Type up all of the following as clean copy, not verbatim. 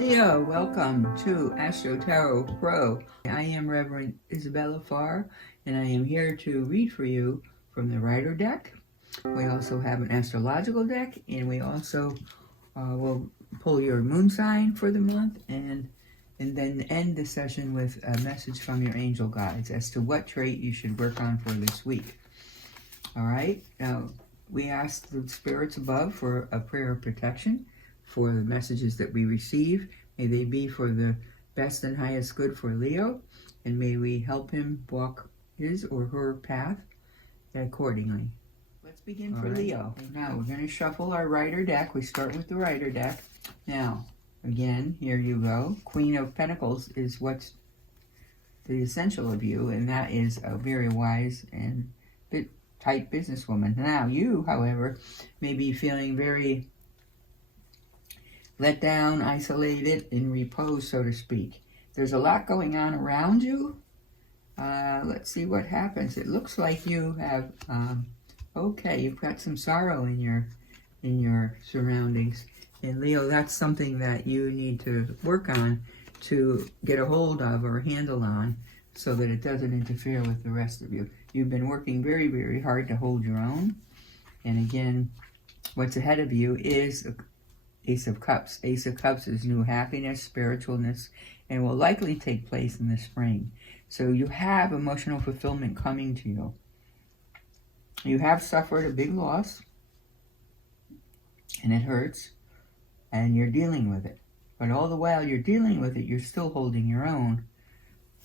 Leo, welcome to AstroTarot.pro. I am Reverend Isabella Farr, and I am here to read for you from the Rider deck. We also have an Astrological deck, and we also will pull your moon sign for the month, and then end the session with a message from your angel guides as to what trait you should work on for this week. All right, now we ask the spirits above for a prayer of protection for the messages that we receive. May they be for the best and highest good for Leo, and may we help him walk his or her path accordingly. Let's begin for Leo. Now we're going to shuffle our Rider deck. We start with the Rider deck. Now, again, here you go. Queen of Pentacles is what's the essential of you, and that is a very wise and tight businesswoman. Now, you, however, may be feeling very let down, isolated, in repose, so to speak. There's a lot going on around you. Let's see what happens. It looks like you have, you've got some sorrow in your surroundings. And Leo, that's something that you need to work on to get a hold of or handle on so that it doesn't interfere with the rest of you. You've been working very, very hard to hold your own. And again, what's ahead of you is Ace of Cups. Ace of Cups is new happiness, spiritualness, and will likely take place in the spring. So you have emotional fulfillment coming to you. You have suffered a big loss, and it hurts, and you're dealing with it. But all the while you're dealing with it, you're still holding your own.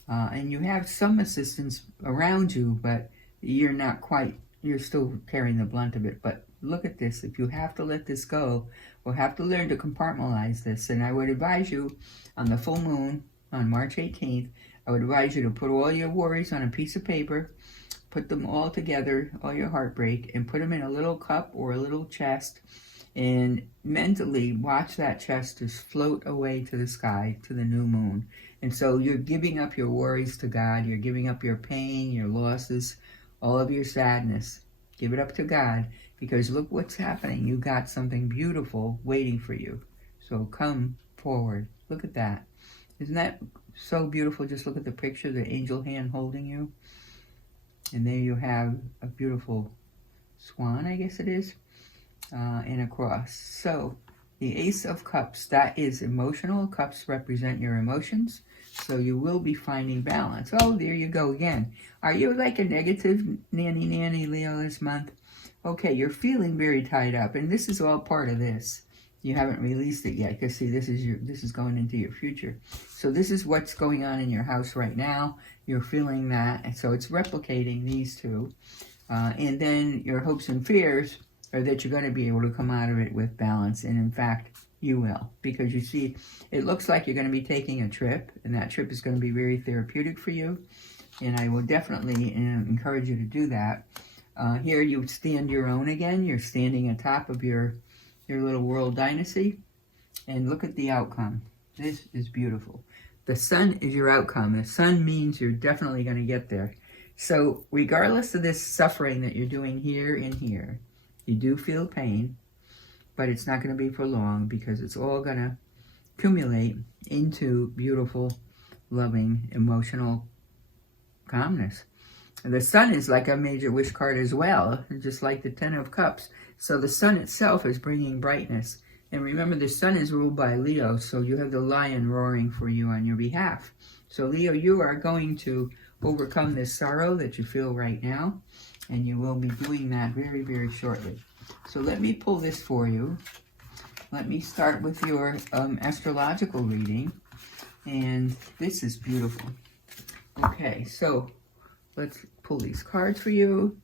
And you have some assistance around you, but you're still carrying the blunt of it. But look at this. If you have to let this go, we'll have to learn to compartmentalize this. And I would advise you on the full moon on March 18th, I would advise you to put all your worries on a piece of paper, put them all together, all your heartbreak, and put them in a little cup or a little chest, and mentally watch that chest just float away to the sky, to the new moon. And so you're giving up your worries to God. You're giving up your pain, your losses, all of your sadness. Give it up to God, because look what's happening. You got something beautiful waiting for you. So come forward. Look at that. Isn't that so beautiful? Just look at the picture, the angel hand holding you. And there you have a beautiful swan, I guess it is, and a cross. So the Ace of Cups, that is emotional. Cups represent your emotions. So you will be finding balance. Oh, there you go again. Are you like a negative nanny Leo this month? Okay, you're feeling very tied up, and this is all part of this. You haven't released it yet, because see, this is going into your future. So this is what's going on in your house right now. You're feeling that, and so it's replicating these two. And then your hopes and fears are that you're going to be able to come out of it with balance, and in fact, you will. Because you see, it looks like you're going to be taking a trip, and that trip is going to be very therapeutic for you. And I will definitely encourage you to do that. Here you stand your own again. You're standing atop of your little world dynasty. And look at the outcome. This is beautiful. The sun is your outcome. The sun means you're definitely going to get there. So regardless of this suffering that you're doing here and here, you do feel pain, but it's not going to be for long, because it's all going to accumulate into beautiful, loving, emotional calmness. And the sun is like a major wish card as well, just like the Ten of Cups. So the sun itself is bringing brightness. And remember, the sun is ruled by Leo, so you have the lion roaring for you on your behalf. So Leo, you are going to overcome this sorrow that you feel right now, and you will be doing that very, very shortly. So let me pull this for you. Let me start with your astrological reading, and this is beautiful. Okay, so let's pull these cards for you.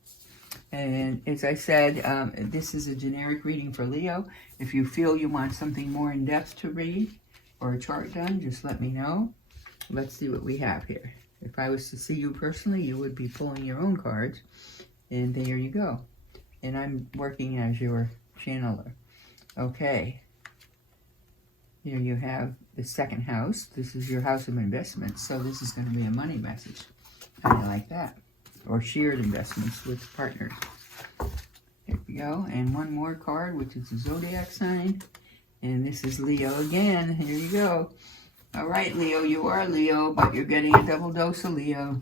And as I said, this is a generic reading for Leo. If you feel you want something more in depth to read or a chart done, just let me know. Let's see what we have here. If I was to see you personally, you would be pulling your own cards. And there you go. And I'm working as your channeler. Okay. Here you have the second house. This is your house of investments. So this is going to be a money message. How do you like that? Or shared investments with partners. Here we go. And one more card, which is the zodiac sign. And this is Leo again. Here you go. All right, Leo, you are Leo, but you're getting a double dose of Leo.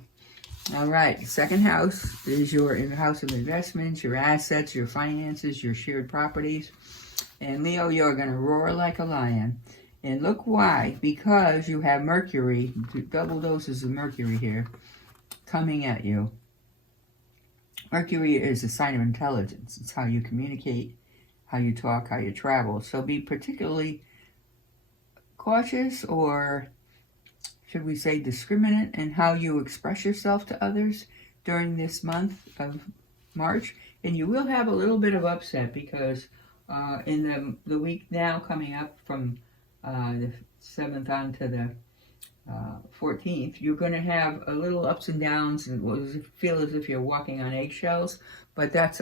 All right, second house is your house of investments, your assets, your finances, your shared properties. And Leo, you're going to roar like a lion. And look why. Because you have Mercury, double doses of Mercury here, coming at you. Mercury is a sign of intelligence. It's how you communicate, how you talk, how you travel. So be particularly cautious, or should we say discriminate, in how you express yourself to others during this month of March. And you will have a little bit of upset because in the week now coming up from the 7th on to the 14th, you're going to have a little ups and downs and feel as if you're walking on eggshells, but that's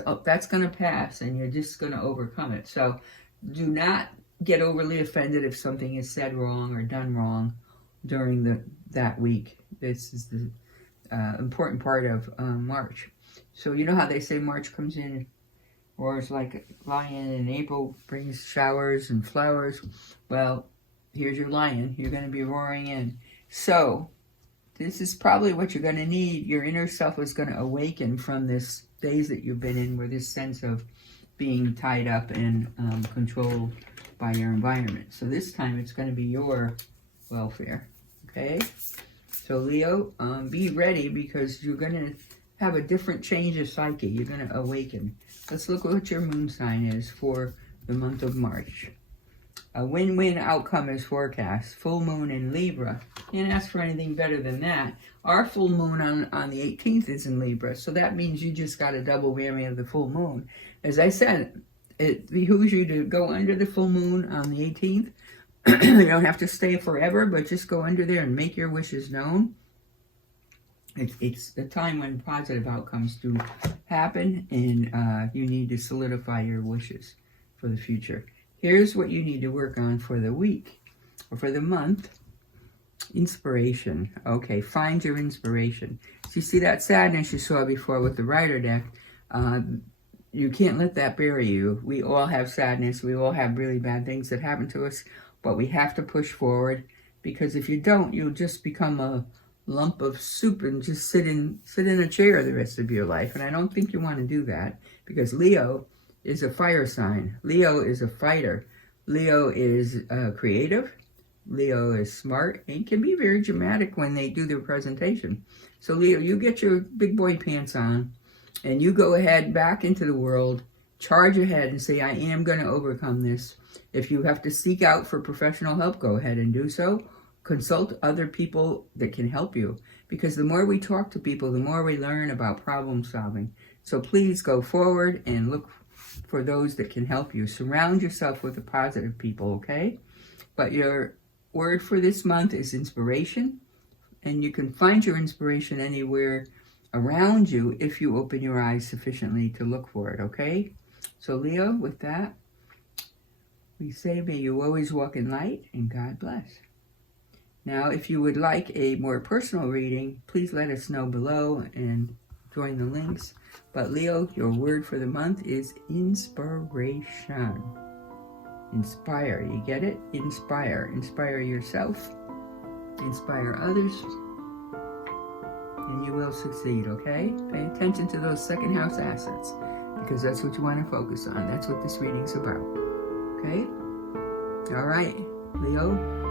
going to pass and you're just going to overcome it. So do not get overly offended if something is said wrong or done wrong during that week. This is the important part of March. So you know how they say March comes in, roars like a lion, and April brings showers and flowers. Well, here's your lion. You're going to be roaring in. So this is probably what you're going to need. Your inner self is going to awaken from this days that you've been in, where this sense of being tied up and controlled by your environment. So this time it's going to be your welfare. Okay? So Leo, be ready, because you're going to have a different change of psyche. You're going to awaken. Let's look at what your moon sign is for the month of March. A win-win outcome is forecast. Full moon in Libra. Can't ask for anything better than that. Our full moon on the 18th is in Libra, so that means you just got a double whammy of the full moon. As I said, it behooves you to go under the full moon on the 18th. You don't have to stay forever, but just go under there and make your wishes known. It's the time when positive outcomes do happen, and you need to solidify your wishes for the future. Here's what you need to work on for the week, or for the month. Inspiration. Okay, find your inspiration. So you see that sadness you saw before with the Rider deck. You can't let that bury you. We all have sadness. We all have really bad things that happen to us, but we have to push forward, because if you don't, you'll just become a lump of soup and just sit in a chair the rest of your life. And I don't think you want to do that, because Leo is a fire sign. Leo is a fighter. Leo is creative. Leo is smart and can be very dramatic when they do their presentation. So Leo, you get your big boy pants on and you go ahead back into the world, charge ahead and say, I am going to overcome this. If you have to seek out for professional help, go ahead and do so. Consult other people that can help you, because the more we talk to people, the more we learn about problem solving. So please go forward and look for those that can help you. Surround yourself with the positive people, okay? But your word for this month is inspiration, and you can find your inspiration anywhere around you if you open your eyes sufficiently to look for it, okay? So Leo, with that, we say, may you always walk in light, and God bless. Now, if you would like a more personal reading, please let us know below and join the links. But Leo, your word for the month is inspiration. Inspire, you get it? Inspire. Inspire yourself, inspire others, and you will succeed, okay? Pay attention to those second house assets, because that's what you want to focus on. That's what this reading's about, okay? All right, Leo,